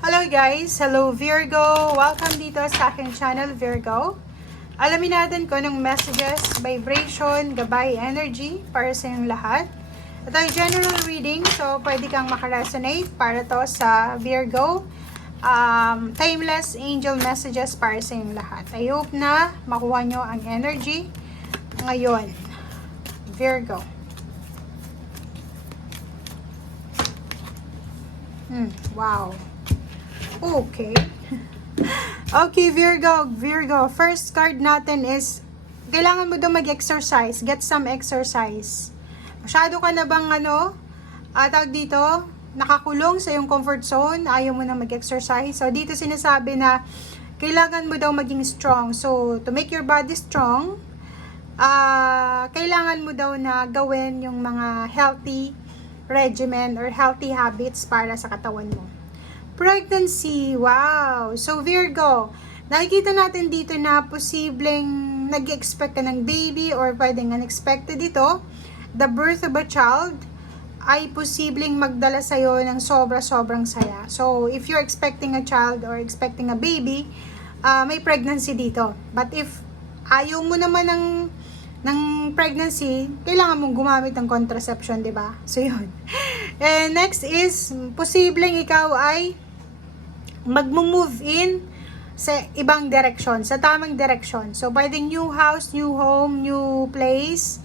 Hello guys! Hello Virgo! Welcome dito sa aking channel Virgo. Alamin natin kung anong messages, vibration, gabay, energy para sa inyong lahat. Ito ay general reading, so pwede kang makaresonate para to sa Virgo. Timeless angel messages para sa inyong lahat. I hope na makuha nyo ang energy ngayon. Virgo. Wow. Okay. Okay, Virgo. First card natin is, kailangan mo daw mag-exercise. Get some exercise. Masyado ka na bang tawag dito, nakakulong sa iyong comfort zone, ayaw mo na mag-exercise. So, dito sinasabi na, kailangan mo daw maging strong. So, to make your body strong, kailangan mo daw na gawin yung mga healthy regimen or healthy habits para sa katawan mo. Pregnancy, wow! So Virgo, nakikita natin dito na posibleng nag-expect ka ng baby or pwedeng unexpected ito. The birth of a child ay posibleng magdala sa'yo ng sobra-sobrang saya. So, if you're expecting a child or expecting a baby, may pregnancy dito. But if ayaw mo naman ng pregnancy, kailangan mong gumamit ng contraception, di ba? So, yun. And next is, posibleng ikaw ay mag-move in sa ibang direction, sa tamang direction. So, pwedeng new house, new home, new place,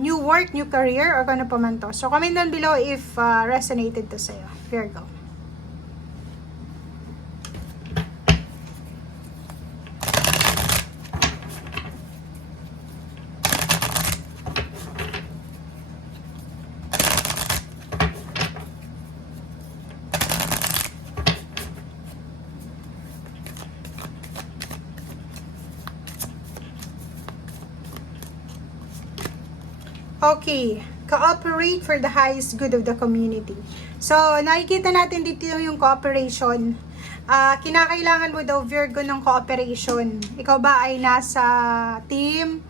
new work, new career, or kung ano pa man to. So, comment down below if resonated to sa'yo. Virgo. Okay, cooperate for the highest good of the community. So, nakikita natin dito yung cooperation. Kinakailangan mo daw, Virgo, ng cooperation. Ikaw ba ay nasa team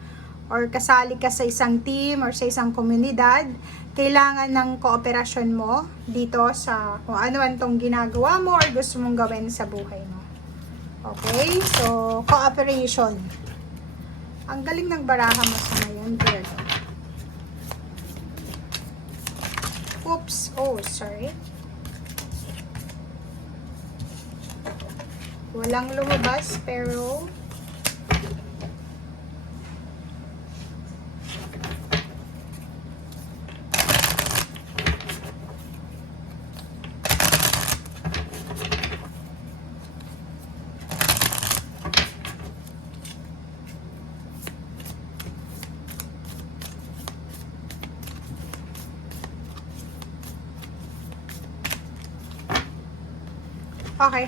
or kasali ka sa isang team or sa isang komunidad? Kailangan ng kooperasyon mo dito sa kung ano man tong ginagawa mo or gusto mong gawin sa buhay mo. Okay, so cooperation. Ang galing ng baraha mo sa ngayon, Virgo. Oops, oh, sorry. Walang lumabas, pero okay.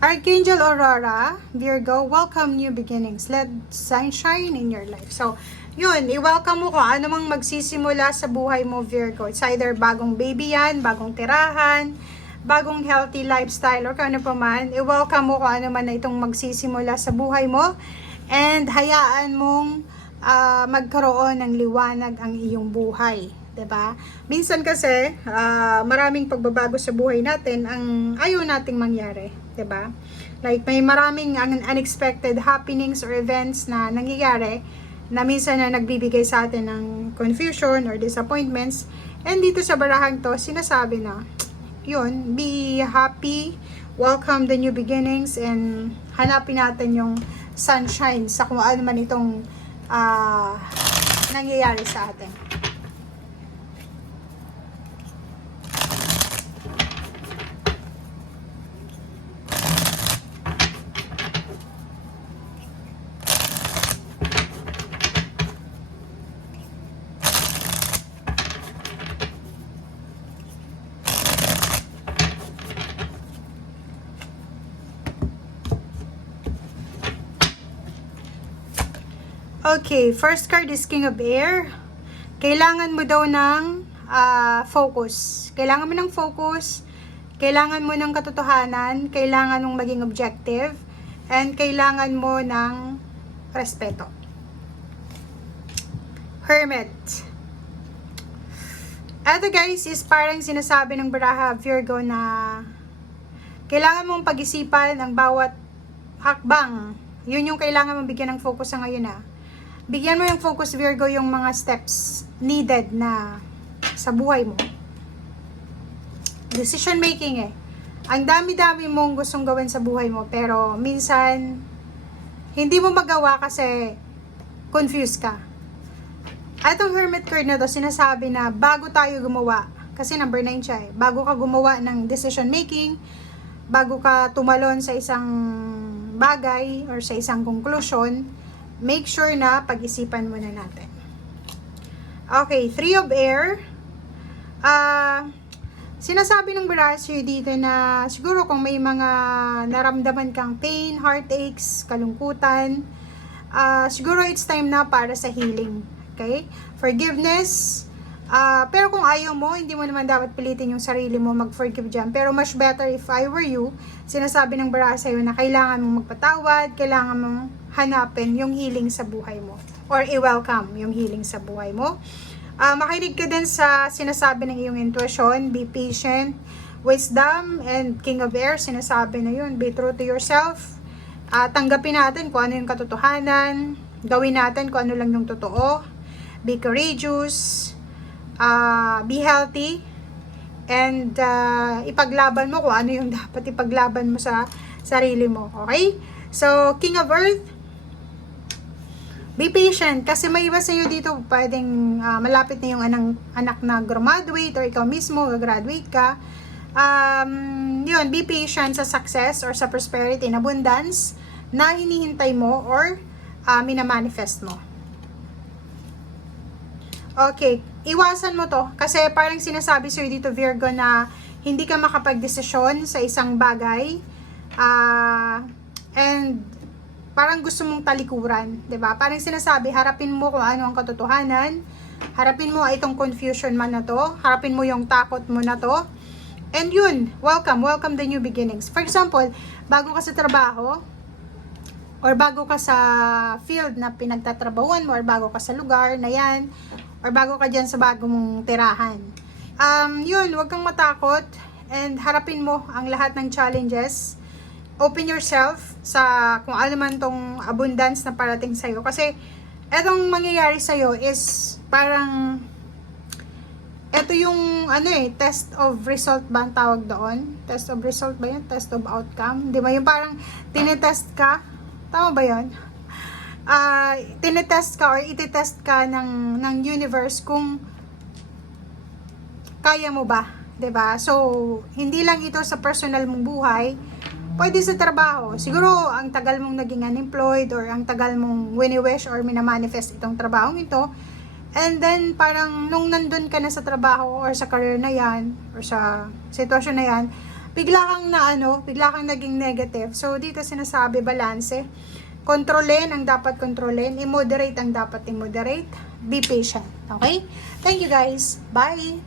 Archangel Aurora, Virgo, welcome new beginnings. Let sunshine in your life. So, yun, i-welcome mo kung ano mang magsisimula sa buhay mo, Virgo. It's either bagong baby yan, bagong tirahan, bagong healthy lifestyle, or kung ano pa man. I-welcome mo kung ano man na itong magsisimula sa buhay mo. And hayaan mong magkaroon ng liwanag ang iyong buhay. 'Di ba? Minsan kasi maraming pagbabago sa buhay natin ang ayaw nating mangyari, 'di ba? Like may maraming unexpected happenings or events na nangyayari na minsan na nagbibigay sa atin ng confusion or disappointments. And dito sa barahang to, sinasabi na, yun, be happy, welcome the new beginnings, and hanapin natin yung sunshine sa kung ano man itong nangyayari sa atin. Okay, first card is King of Air. Kailangan mo daw ng focus. Kailangan mo ng focus, kailangan mo ng katotohanan, kailangan mong maging objective, and kailangan mo ng respeto. Hermit. Ito guys is parang sinasabi ng baraha Virgo na Kailangan mong pag-isipan ang bawat hakbang. Yun yung kailangan mong bigyan ng focus sa ngayon Bigyan mo yung focus, Virgo, yung mga steps needed na sa buhay mo. Decision making Ang dami-dami mong gustong gawin sa buhay mo, pero minsan hindi mo magawa kasi confused ka. Itong Hermit card na to, sinasabi na bago tayo gumawa, kasi number 9 siya bago ka gumawa ng decision making, bago ka tumalon sa isang bagay or sa isang conclusion, make sure na pag-isipan muna natin. Okay, 3 of Air. Sinasabi ng Barasyo dito na siguro kung may mga naramdaman kang pain, heartaches, kalungkutan, siguro it's time na para sa healing. Okay? Forgiveness. Pero kung ayaw mo, hindi mo naman dapat pilitin yung sarili mo mag-forgive dyan. Pero much better if I were you, sinasabi ng Barasyo na kailangan mong magpatawad, kailangan mong hanapin yung healing sa buhay mo. Or i-welcome yung healing sa buhay mo. Makinig ka din sa sinasabi ng iyong intuition, be patient, wisdom, and King of Air, sinasabi na yun, be true to yourself. Tanggapin natin kung ano yung katotohanan, gawin natin kung ano lang yung totoo, be courageous, be healthy, and ipaglaban mo kung ano yung dapat ipaglaban mo sa sarili mo, okay? So, King of Earth, be patient kasi may iba sa'yo dito pwedeng malapit na yung anak na graduate or ikaw mismo gagraduate ka. Yun, be patient sa success or sa prosperity and abundance na hinihintay mo or minamanifest mo. Okay, iwasan mo to kasi parang sinasabi sa'yo dito, Virgo, na hindi ka makapag-desisyon sa isang bagay and parang gusto mong talikuran, 'di ba? Parang sinasabi, harapin mo kung ano ang katotohanan, harapin mo itong confusion man na to, harapin mo yung takot mo na to. And yun, welcome the new beginnings. For example, bago ka sa trabaho or bago ka sa field na pinagtatrabahuan mo or bago ka sa lugar na yan or bago ka diyan sa bago mong tirahan. Yun, huwag kang matakot and harapin mo ang lahat ng challenges. Open yourself sa kung ano man tong abundance na parating sa'yo. Kasi, etong mangyayari sa'yo is parang, eto yung, test of result ba ang tawag doon? Test of result ba yun? Test of outcome? Di ba? Yung parang, tinetest ka? Tama ba yun? Tinetest ka or ititest ka ng universe kung kaya mo ba? Di ba? So, hindi lang ito sa personal mong buhay, pwede sa trabaho. Siguro, ang tagal mong naging unemployed or ang tagal mong wini-wish or minamanifest itong trabahong ito. And then, parang nung nandun ka na sa trabaho or sa career na yan or sa sitwasyon na yan, bigla kang naging negative. So, dito sinasabi, balanse. Kontrolin ang dapat kontrolin. I-moderate ang dapat i-moderate. Be patient. Okay? Thank you guys. Bye!